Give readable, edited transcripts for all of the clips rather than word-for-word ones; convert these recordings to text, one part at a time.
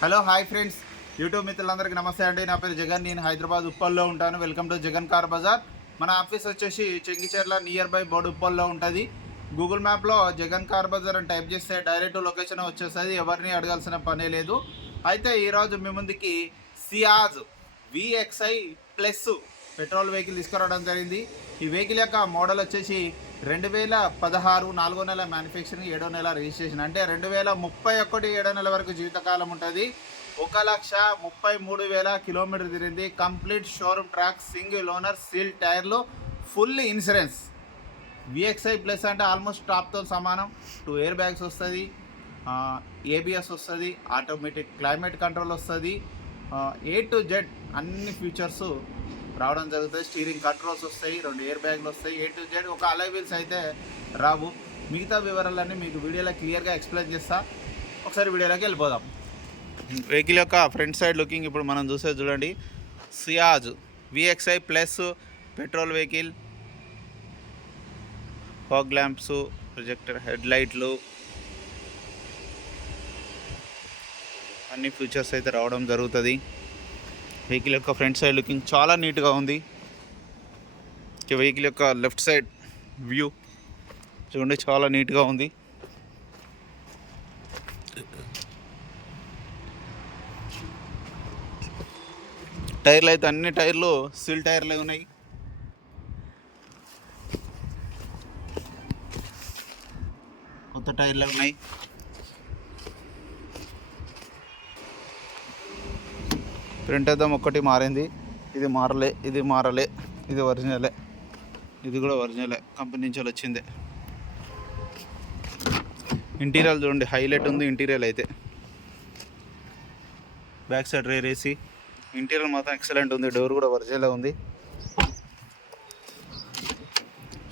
Hello hi friends, YouTube మిత్రులందరికీ నమస్తే అండి. నా పేరు జగన్. నేను హైదరాబాద్ ఉప్పల్లో ఉంటాను. Welcome to Jagan car bazaar. మన ఆఫీస్ వచ్చేసి చెంగిచెర్ల నియర్ బై బోర్డు ఉప్పల్లో ఉంటుంది. గూగుల్ మ్యాప్లో జగన్ కార్ బజార్ అని టైప్ చేస్తే డైరెక్ట్ లొకేషన్ వచ్చేస్తుంది. ఎవరిని అడగాల్సిన పనే లేదు. అయితే ఈరోజు మీ ముందుకి Ciaz VXI plus petrol vehicle తీసుకురావడం జరిగింది. ఈ వెహికల్ యొక్క మోడల్ వచ్చేసి 2016 4వ నెల మ్యానుఫ్యాక్చరింగ్, 7వ నెల రిజిస్ట్రేషన్. అంటే 2031 7వ నెల వరకు జీవితకాలం ఉంటుంది. 1,33,000 కిలోమీటర్ తిరిగింది. Complete showroom track, single owner, seal టైర్లు, ఫుల్ ఇన్సూరెన్స్. VXI ప్లస్ అంటే ఆల్మోస్ట్ టాప్తో సమానం. 2 ఎయిర్ బ్యాగ్స్ వస్తుంది, ABS వస్తుంది, ఆటోమేటిక్ క్లైమేట్ కంట్రోల్ వస్తుంది, A to Z అన్ని ఫీచర్స్ రావడం జరుగుతుంది. స్టీరింగ్ కంట్రోల్స్ వస్తాయి, 2 ఎయిర్ బ్యాగ్లు వస్తాయి, A to Z. ఒక అలై వీల్స్ అయితే రావు. మిగతా వివరాలన్నీ మీకు వీడియోలో క్లియర్గా ఎక్స్ప్లెయిన్ చేస్తా. ఒకసారి వీడియోలోకి వెళ్ళిపోదాం. వెహికల్ యొక్క ఫ్రంట్ సైడ్ లుకింగ్ ఇప్పుడు మనం చూసేది చూడండి. Ciaz VXI plus petrol vehicle, fog lamps, projector head లైట్లు, అన్ని ఫీచర్స్ అయితే రావడం జరుగుతుంది. వెహికల్ యొక్క ఫ్రంట్ సైడ్ లుకింగ్ చాలా నీట్గా ఉంది. వెహికల్ యొక్క లెఫ్ట్ సైడ్ వ్యూ చూడండి, చాలా నీట్గా ఉంది. టైర్లు అయితే అన్ని టైర్లు సీల్ టైర్లే ఉన్నాయి. కొత్త టైర్లే ఉన్నాయి. ఫ్రంట్ అద్దం ఒక్కటి మారింది, ఇది మారలే, ఇది మారలే, ఇది ఒరిజినలే, ఇది కూడా ఒరిజినలే, కంపెనీ నుంచి వచ్చిందే. ఇంటీరియర్ చూడండి, హైలైట్ ఉంది ఇంటీరియర్ అయితే. Back side rare AC, interior మాత్రం ఎక్సలెంట్ ఉంది. డోర్ కూడా ఒరిజినల్ ఉంది.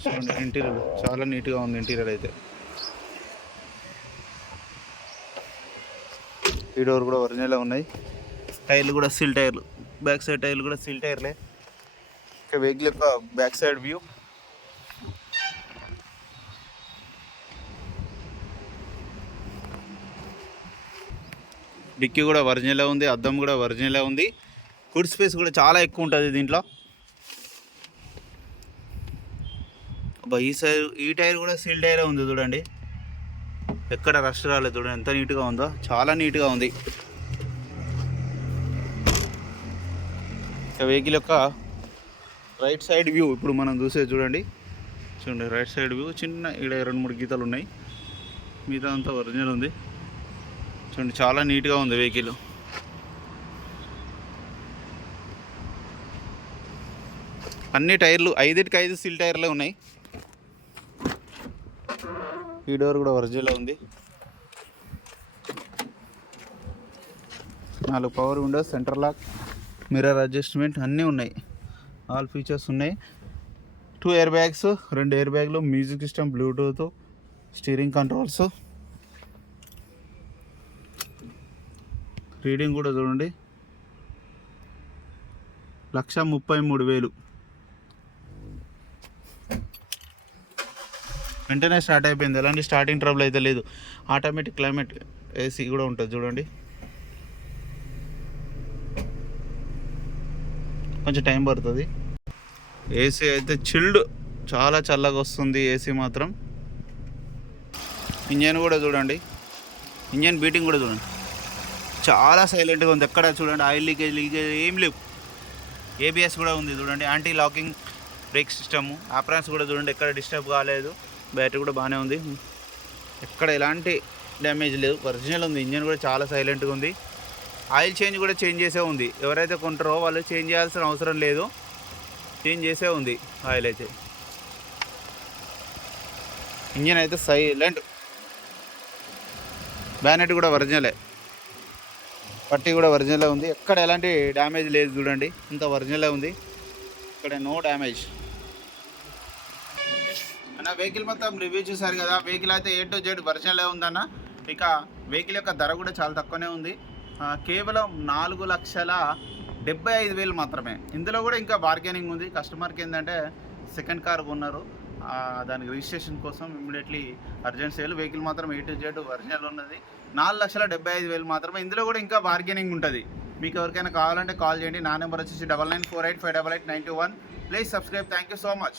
చూడండి ఇంటీరియర్ చాలా నీట్గా ఉంది. ఇంటీరియర్ అయితే ఈ డోర్ కూడా ఒరిజినల్ ఉన్నాయి. టైర్లు కూడా సీల్ టైర్లు, బ్యాక్ సైడ్ టైర్లు కూడా సీల్ టైర్లే. ఇంకా వెహికల్ యొక్క బ్యాక్ సైడ్ వ్యూ. డిక్కీ కూడా ఒరిజినలే ఉంది, అద్దం కూడా ఒరిజినలే ఉంది. ఫుడ్ స్పేస్ కూడా చాలా ఎక్కువ ఉంటుంది దీంట్లో. ఈ టైర్ కూడా సీల్ టైరే ఉంది చూడండి, ఎక్కడ రష్ రాలేదు. చూడండి ఎంత నీట్గా ఉందో, చాలా నీట్గా ఉంది. వెహికల్ యొక్క రైట్ సైడ్ వ్యూ ఇప్పుడు మనం చూసేది చూడండి. చూడండి రైట్ సైడ్ వ్యూ, చిన్న ఇక్కడ 2-3 గీతలు ఉన్నాయి, మిగతా అంతా ఒరిజినల్ ఉంది. చూడండి చాలా నీట్గా ఉంది వెహికల్. అన్ని టైర్లు 5కి 5 సీల్ టైర్లే ఉన్నాయి. ఈ డోర్ కూడా ఒరిజినల్ ఉంది. 4 power windows, centre lock, mirror adjustment అన్నీ ఉన్నాయి. ఆల్ ఫీచర్స్ ఉన్నాయి. 2 ఎయిర్ బ్యాగ్స్, 2 ఎయిర్ బ్యాగ్లు, music system, Bluetooth, steering controls. Reading కూడా చూడండి, 1,33,000. వెంటనే స్టార్ట్ అయిపోయింది, ఎలాంటి స్టార్టింగ్ ట్రబుల్ అయితే లేదు. ఆటోమేటిక్ క్లైమేట్ ఏసీ కూడా ఉంటుంది చూడండి. కొంచెం టైం పడుతుంది. ఏసీ అయితే చిల్డ్, చాలా చల్లగా వస్తుంది ఏసీ మాత్రం. ఇంజన్ కూడా చూడండి, ఇంజన్ బీటింగ్ కూడా చూడండి, చాలా సైలెంట్గా ఉంది. ఎక్కడ చూడండి ఆయిల్ లీకేజ్ ఏం లేవు. ABS కూడా ఉంది చూడండి, anti locking break system. Aprons కూడా చూడండి, ఎక్కడ డిస్టర్బ్ కాలేదు. బ్యాటరీ కూడా బాగానే ఉంది, ఎక్కడ ఎలాంటి డ్యామేజ్ లేదు, ఒరిజినల్ ఉంది. ఇంజన్ కూడా చాలా సైలెంట్గా ఉంది. ఆయిల్ చేంజ్ కూడా చేంజ్ చేసే ఉంది. ఎవరైతే కొంటారో వాళ్ళు చేంజ్ చేయాల్సిన అవసరం లేదు, చేంజ్ చేసే ఉంది ఆయిల్ అయితే. ఇంజన్ అయితే సైలెంట్. బ్యానెట్ కూడా ఒరిజినలే, పట్టీ కూడా ఒరిజినలే ఉంది. ఎక్కడ ఎలాంటి డ్యామేజ్ లేదు చూడండి, ఇంత ఒరిజినలే ఉంది, ఇక్కడ నో డ్యామేజ్. అన్న వెహికల్ మొత్తం రివ్యూ చూసారు కదా. వెహికల్ అయితే A to Z ఒరిజినలే ఉందన్న. ఇక వెహికల్ యొక్క ధర కూడా చాలా తక్కువనే ఉంది, కేవలం 4,75,000 మాత్రమే. ఇందులో కూడా ఇంకా బార్గెనింగ్ ఉంది. కస్టమర్కి ఏంటంటే సెకండ్ కార్ కొన్నారు, దానికి రిజిస్ట్రేషన్ కోసం ఇమ్మీడియట్లీ అర్జెంట్ సేల్. వెహికల్ మాత్రం A to Z ఒరిజినల్ ఉన్నది. 4,75,000 మాత్రమే. ఇందులో కూడా ఇంకా బార్గెనింగ్ ఉంటుంది. మీకు ఎవరికైనా కావాలంటే కాల్ చేయండి. నా నెంబర్ వచ్చేసి 9948588921. Please subscribe. Thank you so much.